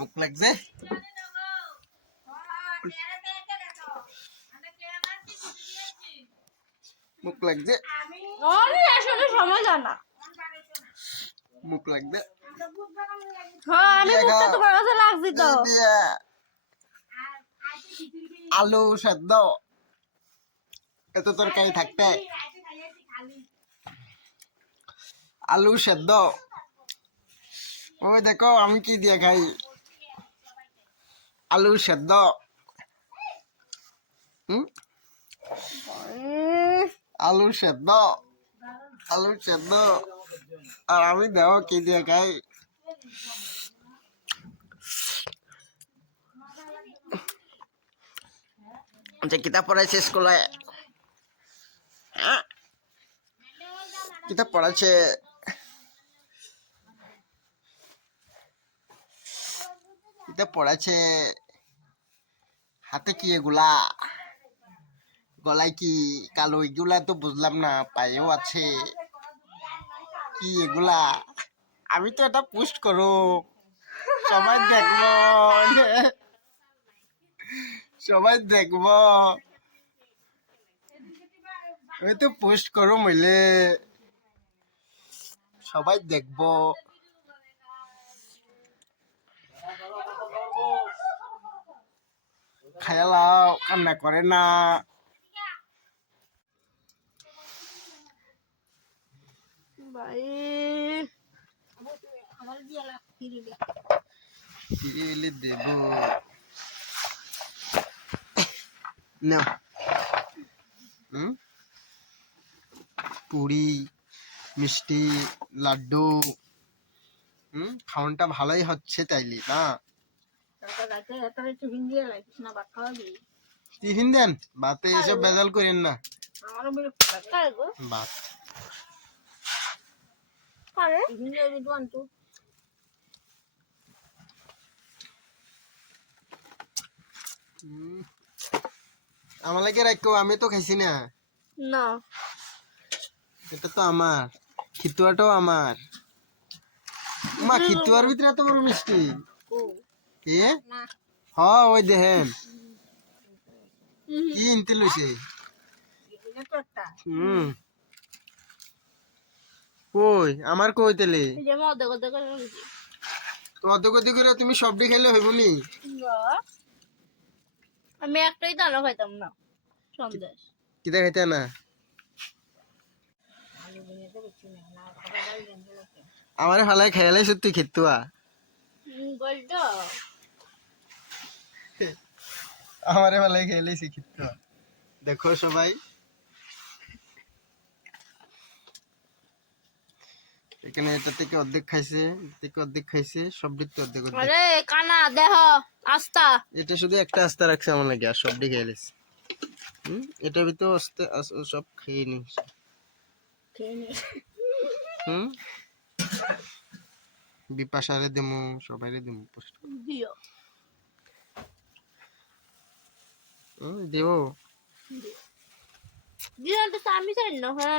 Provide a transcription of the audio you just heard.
মুখ লাগছে মুখ লাগছে আসলে সময় জানা মুখ লাগছে হ্যাঁ আমি মুখটা তোমার কাছে লাগছি তো আলু সেদ্ধ এত তরকারি থাকতে আলু সেদ্ধ ওই দেখো আমি কি দিয়ে খাই আলু সেদ্ধ আলু সেদ্ধ আলু সেদ্ধ আর আমি দেখো কি দিয়ে খাই যে কিতাব পড়াইছে স্কুলে কিতাব পড়াচ্ছে কিতাব পড়াচ্ছে হাতে কি এগুলা গলায় কি কালো এগুলা তো বুঝলাম না পায়েও আছে কি এগুলা আমি তো এটা পোস্ট করো সবাই দেখবো সবাই দেখবো আমি তো পোস্ট করো মইলে সবাই দেখবো খায়ালাও কান্না করে না ভাই ফিরিয়ে দেব না পুরি মিষ্টি লাড্ডু খাওয়ানটা ভালোই হচ্ছে তাইলে না টিফিন দেন ভাতে এসব বেজাল করেন না ভাত আমার লাগে রাখো আমি তো খাইছি না না এটা তো আমার খিতুয়াটাও আমার মা খিতুয়ার ভিতরে এত বড় মিষ্টি এ হ্যাঁ ওই দেখেন কি ইনতে লইছে কই আমার কই তেলে অর্ধগতি করে তুমি সবটি খেলে হইব নি আমি একটাই দানা খাইতাম না সন্দেশ কিটা খাইতে না আমার ফালাই খেয়ালাই সত্যি খিতুয়া আমারে ফালাই খেয়ালাইছি খিতুয়া দেখো সবাই এখানে এটা থেকে অর্ধেক খাইছে থেকে অর্ধেক খাইছে সবটিতে অর্ধেক অর্ধেক আরে কানা দেহ আস্তা এটা শুধু একটা আস্তা রাখছে আমার লাগে আর সবটি খেয়ে লেছে এটার ভিতরে সব খেয়ে নি বিপাশারে দেমু সবাইরে দেমু দিও দেবো দিও তো আমি চাই না হ্যাঁ